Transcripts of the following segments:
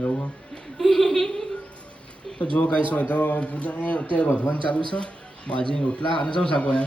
એવું તો જો કઈશ હોય તો પૂજાને અત્યારે વધવાનું ચાલુ છે બાજરીના રોટલા અને શું શાક હોય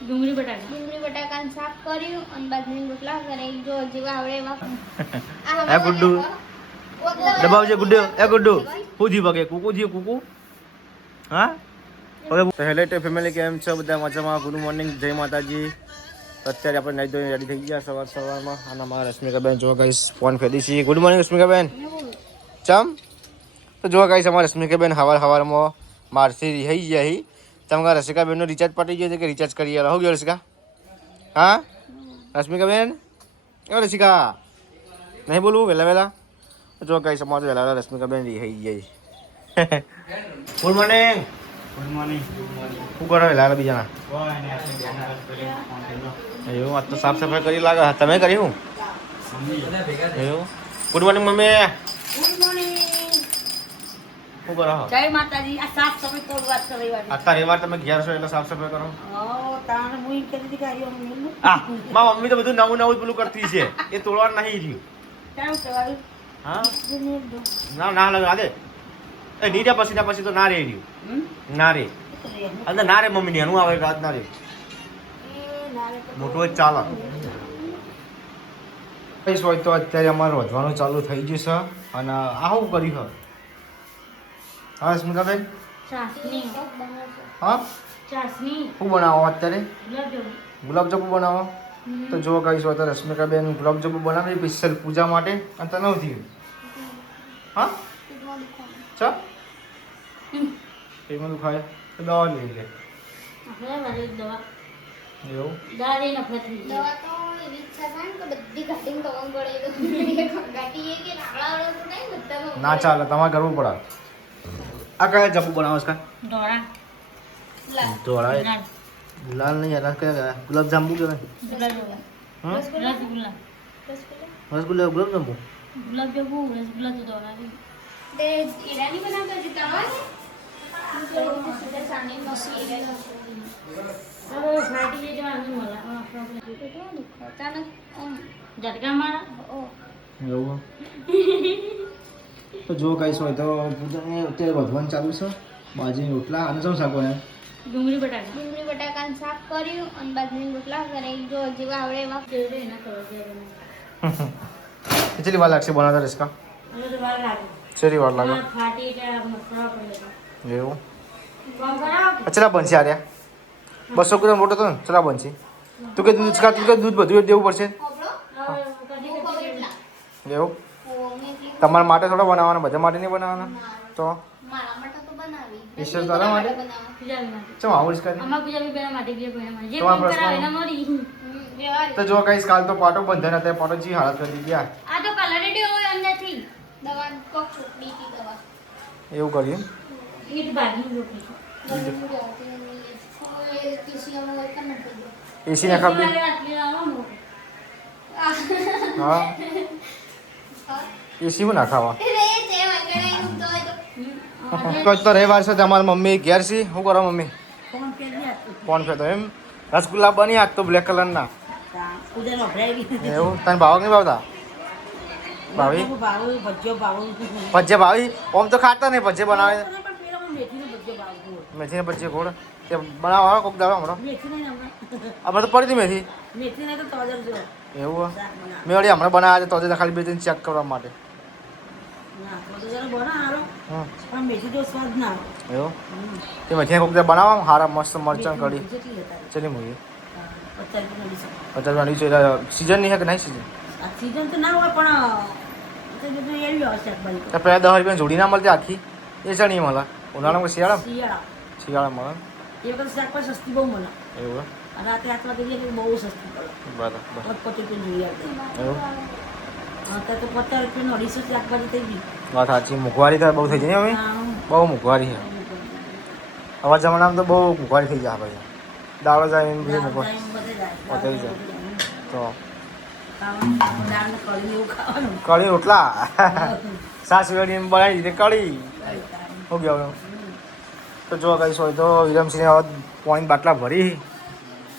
ડુંગળી બટાકાનું શાક કર્યું અને બાજરીના રોટલા કરે જો જેવા આવડે એવા એ ગુડ્ડુ દબાવજે ગુડ્ડુ એ ગુડ્ડુ કૂદી વગે કુકુ જી કુકુ હા હવે પહેલે તો ફેમિલી કેમ છે બધા મજામાં ગુડ મોર્નિંગ જય માતાજી અત્યારે આપણે નાઈ ધોઈને રેડી થઈ ગયા સવારમાં અને મારા રશ્મિકાબેન જો ગાઈસ ફોન ફેરી છે ગુડ મોર્નિંગ રશ્મિકાબેન ચમ તો જો ગાઈસ અમારા રશ્મિકાબેન હવારમાં મારથી રહી ગયા તમારા રસિકાબેનનો રિચાર્જ પટી ગયો છે કે રિચાર્જ કરી હો ગયો રસિકા હા રશ્મિકાબેન એ રસિકા નહીં બોલવું વહેલા જો ગાઈસ અમારે વહેલા રશ્મિકાબેન રહી ગયા ગુડ મોર્નિંગ શું કરો વહેલા બીજાના એવું આજ તો સાફ સફાઈ કરી લાગે તમે કરી હું એવું ગુડ મોર્નિંગ મમ્મી શું કરો જય માતાજી આ સાફ સફાઈ તો વાત કરી વાત અત્યારે રવિવાર તમે ઘેર છો એટલે સાફ સફાઈ કરો તાણે હું કરી દી કાર્યો હું હા મારા મમ્મી તો બધું નવું નવું પેલું કરતી છે એ તોડવાનું નહીં રહ્યું કેમ કહેવાય હા ના લગા દે એ નીરા પછી તો ના રે રહ્યું ના રે અંદર ના રે મમ્મી ને એનું આવે રાત ના રે મોટું જ ચાલે કઈશ હોય તો અત્યારે અમારે વધવાનું ચાલુ થઈ ગયું છે અને આ શું કર્યું હા સ્મિતાબેન ચાસણી હા ચાસણી શું બનાવો અત્યારે ગુલાબજાંબુ ગુલાબજાંબુ બનાવો તો જો કહીશ હોય તો રશ્મિકાબેન ગુલાબજાંબુ બનાવી સ્પેશિયલ પૂજા માટે અને તને નથી ગયું હા ચા એમાં દુખાય તો દવા લઈ લે દવા એવું દાદી નફરત દવા તો એવી ઈચ્છા થાય ને કે બધી ઘાટીને કવન પડે તો ઘાટી એ કે લાકડા વાળો તો નહીં બધાનો ના ચાલે તમારે કરવું પડે આ કયા જાંબુ બનાવો છો દોરા ધોળા ગુલાલ નહીં યાર કયા ગુલાબ જાંબુ કહેવાય રસગુલ્લા રસગુલ્લા ગુલાબ જાંબુ ગુલાબજાંબુ રસગુલ્લા તો દોરા તે ઈરાની બનાવતા હતી તમારે સાની મસી હવે ફાટી જાય તો મળે અચાનક ઝટકા મારા એવું તો જો કઈશ હોય તો પૂજાને અત્યારે વધવાનું ચાલુ છે બાજરીના રોટલા અને શું શાક હોય ડુંગળી બટાકાનું શાક કર્યું અને બાજરીના રોટલા કરે જો જેવા આવડે એવા એના કરો કેટલી વાર લાગશે બનાવતા રસકા હવે તો વાર લાગે કેટલી વાર લાગે ફાટી જાય મસરા પડે એવું કોણ કરાવ ચલા બનશે આર્યા 200 ગ્રામ રોટો તો ને ચલા બનશે તું કે દૂધ બધું દેવું પડશે એવું તમારા માટે થોડા બનાવવાના બધા માટે નહીં બનાવવાના તો મારા માટે તો બનાવી ઈશ્વર તારા માટે ચમ આવું જ કરી અમાર પૂજા બેના માટે જે ભણવા જે તમારા કોણ કરાવે એના મરી તો જો કઈશ કાલ તો પાટો બંધન હતા પાટો જી હાલત કરી દીધી યાર આ તો કલર રેડી હોય અંદરથી દવા કોક છોકરી की દવા એવું કર્યું ઈટ ભાગી રોટી એસી ના ખાબી હા એસી હું ના ખાવા તો રવિવાર છે તમારા મમ્મી ઘેર છે શું કરો મમ્મી કોણ ફેતો એમ રસગુલ્લા બની આજ તો બ્લેક કલરના એવું તને ભાવ નહીં ભાવતા ભાવી ભજ્જે ભાવી ઓમ તો ખાતા નહીં ભજ્જે બનાવે મેથીને ભજ્જે ગોળ તે બનાવો કોક દાડો હમણાં હમણાં તો પડી હતી મેથી એવું મેં વળી હમણાં બનાવ્યા છે તો ખાલી બે ત્રણ ચેક કરવા માટે એવું તે મેથીને કોક દાડો બનાવો હારા મસ્ત મરચાં કઢી ચલી મૂકી 50 વાળી છે સીઝન નહીં હે કે નહીં સીઝન સીઝન તો ના હોય પણ પેલા 10 રૂપિયા જોડી ના મળતી આખી એ ચણી મળે ઉનાળામાં શિયાળા મળે એ વખત શાકભાજી સસ્તી બહુ મળે એવું અને રાતે હાથમાં કરીએ એટલે બહુ સસ્તી પડે બરાબર 50 રૂપિયા જોઈ આવતી એવું અત્યારે તો 50 રૂપિયાનો 250 શાકભાજી થઈ ગઈ વાત સાચી મોંઘવારી તો બહુ થઈ જાય ને હવે બહુ મોંઘવારી છે આવા જમાનામાં તો બહુ મોંઘવારી થઈ જાય ભાઈ દાળો જાય એમ બધું મોંઘવારી વધે જાય તો કઢી રોટલા સાસ વેડી બનાવી દીધી કઢી હો ગયો તો જો કહીશ હોય તો વિરમસિંહ પાણી બાટલા ભરી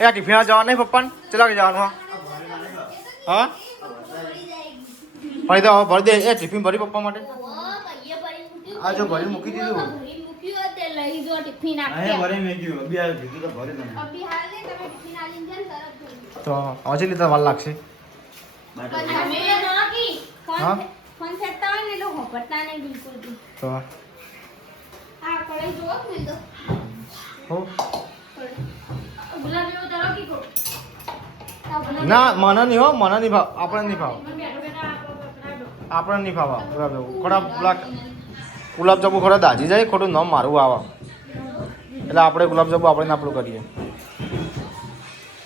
એ આ ટિફિન જવાનું નહીં પપ્પાને ચલા જવાનું હા પણ એ તો હવે ભરી દે એ ટિફિન ભરી પપ્પા માટે ઓ ભાઈએ ભરી મૂક્યું. આ જો ભરી મૂકી દીધું. ભરી મૂક્યું તે લઈ જો ટિફિન અહીંયા આપ્યા. ભરી મેક્યું અભી આ કીધું તો ભરી દઉં અભી હાલ ને તમે ટિફિન આલીને જાઓ ને તરત ભરી. તો હજી લીધા વાર લાગશે પણ તમે એ ન કી હા? ફોન ફેંકતા હોય ને એટલે હોપડતા નહીં બિલકુલ બી. તો આ કઢાઈ જોવો કે નહીં તો હો ગુલાબ જેવો તરો કી કો આ ગુલાબ ના મને નહીં હો મને નહીં ભાવ આપણે નહીં ભાવ બેઠો બેઠા આપણો પકડાડો. આપણે નહીં ભાવ ગુલાબ જાંબુ ખોટા પેલા ગુલાબ જાંબુ ખોટા દાજી જાય ખોટું નામ મારું આવે એટલે આપણે ગુલાબ જાંબુ આપણે આપણું કરીએ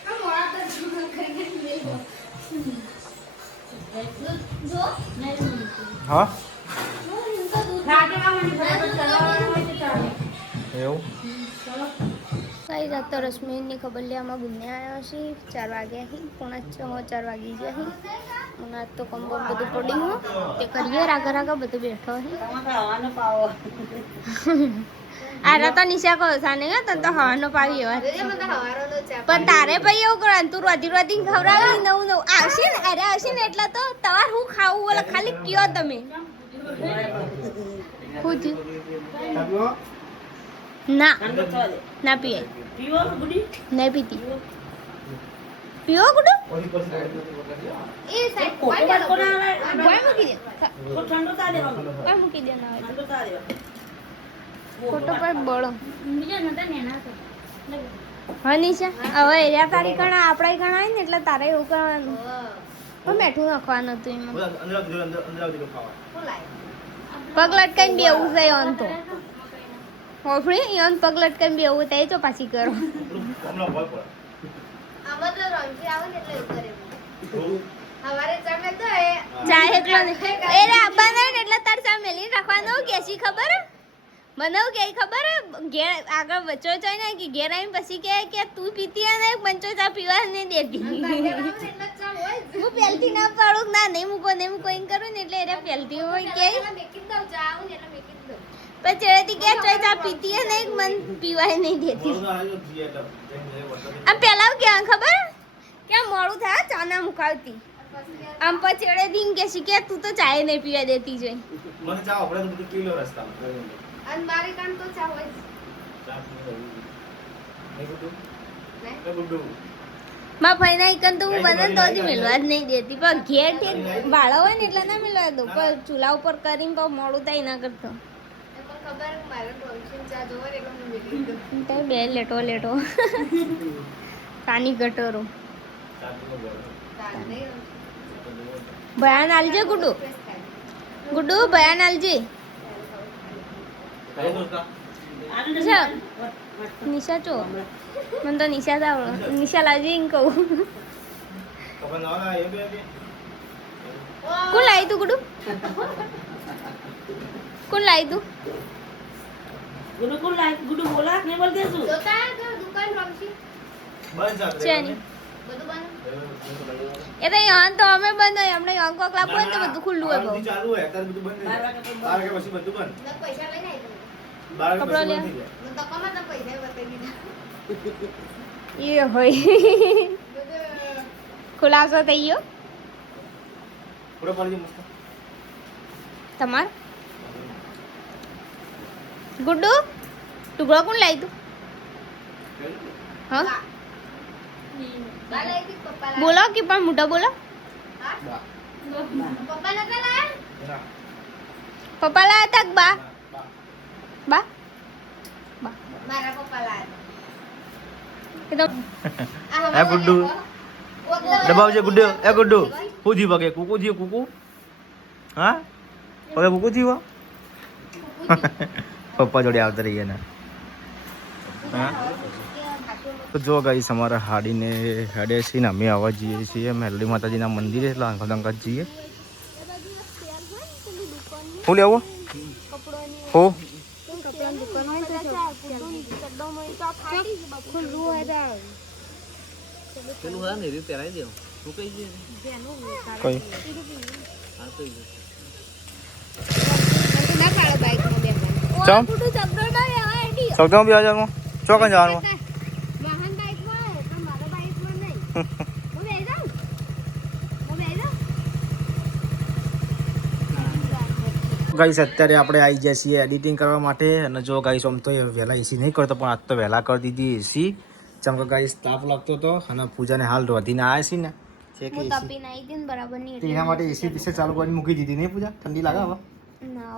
આ મોળા તો કરીને લઈ જો હા રાતેમાં મને બરાબર ચલાવવાનું હોય તો ચાલે. એવું કઈ જાત તો રશ્મિની ખબર લેવામાં ગુમને આવ્યા છે 4 વાગ્યા હી 4:45 વાગી ગયા હી અને આજ તો કંબો બધું પડી હું તે કરીએ રાગા રાગા બધું બેઠો હી આરા તો નિશા કહો સાને હે તને તો હવાનો પાવી એવા પણ તારે ભાઈ એવું કરવાનું તું રોધી રોધી ખવડાવી નવું નવું આવશે ને અરે આવશે ને એટલે તો તમારે હું ખાવું બોલે ખાલી કયો તમે હું થયું? ના ના પીએ નહીં પીતી પીવો ગુડુ એ સાઈડ કોઈ મૂકી દે કોઈ મૂકી દે ના હોય ફોટો પર બળો હા નિશા હવે એરિયા તારી કણા આપણા કણા હોય ને એટલે તારે એવું કરવાનું પણ મેઠું નાખવાનું હતું એમાં પગ લટકાઈને બેવું જાય ઓન તો હોફળી ઈવન પગ લટકાઈને બેવું થાય તો પાછી કરો ચા એકલો ને એ રે આપવાના ને એટલે તાર ચા મેલી રાખવાનો કેસી ખબર મને કે ખબર ઘેર આગળ બચ્ચો છે ને કે ઘેર આવીને પછી કે તું પીતી અને પંચો ચા પીવા નહીં દેતી હું પહેલથી ના પાડું ના નહીં મૂકો એમ કરું ને એટલે એને પહેલથી હોય કે પછી ચડેથી કે ચોય ચા પીતી અને મન પીવાય નહીં દેતી આમ પેલા કેવા ખબર કે મોડું થાય ચા ના મુકાવતી આમ પછી ચડેથી કે શીખે તું તો ચાય નહીં પીવા દેતી જોઈ મને ચા આપણે તો બધું કિલો રસ્તામાં અને મારી કાન તો ચા હોય જ. માં ફાઈના ઇકન તો હું બને તો હજી મિલવા જ નહીં દેતી પણ ઘેર ઠેક ભાડા હોય ને એટલે ના મિલવા દઉં પણ ચૂલા ઉપર કરીને તો મોડું થાય ના કરતો એ પણ ખબર મારે ડોલ્ફિન ચા જોવે ને એટલે હું નીકળી ગયો. તે બે લેટો પાણી ગટરો તાને ભયાન આલજે ગુડુ ભયાન આલજે નિશા ચો મને તો નિશા જ આવડે નિશા લાવજે એમ કહું કોણ લાવી તું ગુડુ કોણ લાવી તું જોતા જો દુકાન રમશી છે નહીં બધું બંધ. એ તો યાન તો અમે બંધ હોય હમણાં યાન કોક લાવવું હોય ને તો બધું ખુલ્લું હોય બહુ ચાલુ હોય અત્યારે બધું બંધ થઈ જાય 12 વાગ્યા પછી બધું બંધ ને પૈસા લઈને આવી તમે. 12 કપડાં વાગ્યા લે. પછી બંધ થઈ જાય મને તો કમા તો પૈસા બતાવી દીધા. એ હોય બધું ખુલાસો થઈ ગયો પૂરો પડી જાય મસ્ત તમાર ગુડ્ડુ ટુકડો કોણ લાવી તું હા બા લાવી હતી, પપ્પા લાવ્યા. બોલો કે પણ મોટા બોલો હા? બા પપ્પા નતા લાવ્યા? ના પપ્પા લાયા હતા કે બા બા બા બા મારા પપ્પા લાવ્યા. એ તો આ હે ગુડ્ડુ ઓગલા દબાવજે ગુડ્ડુ એ ગુડ્ડુ કૂદી પગે કૂકુ થયું કૂકુ હા પગે કૂકુ થયું પપ્પા જોડે આવતા રહીએ ને હા તો જો ગઈ અમારા હાડીને હેડે છે ને અમે આવવા જઈએ છીએ મેલડી માતાજીના મંદિરે એટલે અંકલ જઈએ શું લેવું હો કપડાની દુકાન હોય તો ખુલ્લું હોય પેલું હા ને રીતે પહેરાવી દેવું તું કઈ છે કઈ ના પાડો બાઈકમાં બેસવાનું ચમ? ખોટું ચકડો ના લેવાય એડી સૌથી બી હજારમાં ચોકન જવાનું વાહન બાઈકમાં હોય પણ મારો બાઈકમાં નહીં હું બેસી જાઉં ગાઈસ અત્યારે આપણે આવી ગયા છીએ એડિટિંગ કરવા માટે અને જો ગાઈસ આમ તો વહેલા એસી નહીં કરતો પણ આજ તો વહેલા કરી દીધી એસી જેમ કે ગાઈસ તાપ લાગતો હતો અને પૂજાને હાલ રોધીને આવ્યા છીએ ને છે કે હું એસી તપીને આવી હતી ને બરાબર નહીં તો એના માટે એસી પીસે ચાલુ કરીને મૂકી દીધી નહીં પૂજા ઠંડી લાગે હવે ના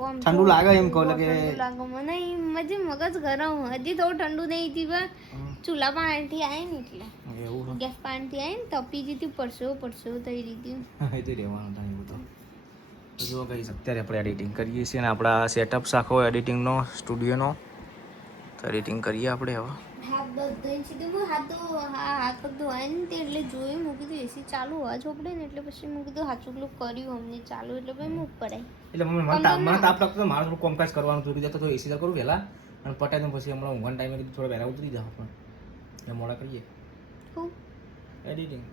આમ ઠંડુ લાગે એમ કહો કે ઠંડુ લાગે મને મજે મગજ ગરમ હજી થોડું ઠંડુ નહીં થી પણ ચૂલા પાણીથી આવે ને એટલે એવું ગેસ પાણીથી આવે ને તપી જીતી પરસો થઈ રીતી એ તો રહેવાનું થાય એવું તો જો ગાઈસ અત્યારે આપણે એડિટિંગ કરીએ છીએ અને આપણા સેટઅપ આખો એડિટિંગનો સ્ટુડિયોનો તો એડિટિંગ કરીએ આપણે હવે હાથ ધોઈને સીધું હાથ પગ ધોવાય ને તે એટલે જોયું મૂકી દીધું એસી ચાલુ હોવા ચોપડે ને એટલે પછી મૂકી દીધું હાચું પેલું કર્યું અમને ચાલુ એટલે પછી મૂક પડાય એટલે મને તાપ લાગતો મારે થોડું કોમકાજ કરવાનું જોડી જતો તો એસી કરું વહેલા અને પટાઈ દઉં પછી હમણાં ઊંઘવાના ટાઈમે થોડા વહેલા ઉતરી જાવ પણ એ મોડા કરીએ હું એડિટિંગ